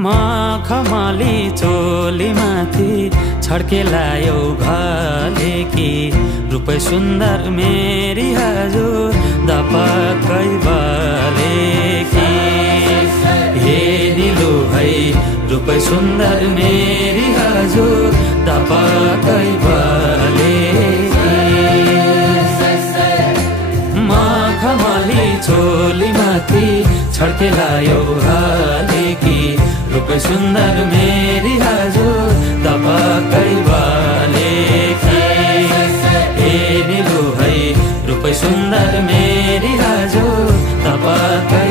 मखमली चोली माथि छड्केलायो घले कि रूपै सुन्दर मेरी हजुर दपक्कै बले कि हे दिलु है रूपै सुन्दर मेरी हजुर दपक्कै बले मखमली चोली माथि छड्केलायो घले कि रूपै सुन्दर मेरी हजुर दपक्कै बले कि हे दिलु है रूपै सुन्दर मेरी हजुर दपक्कै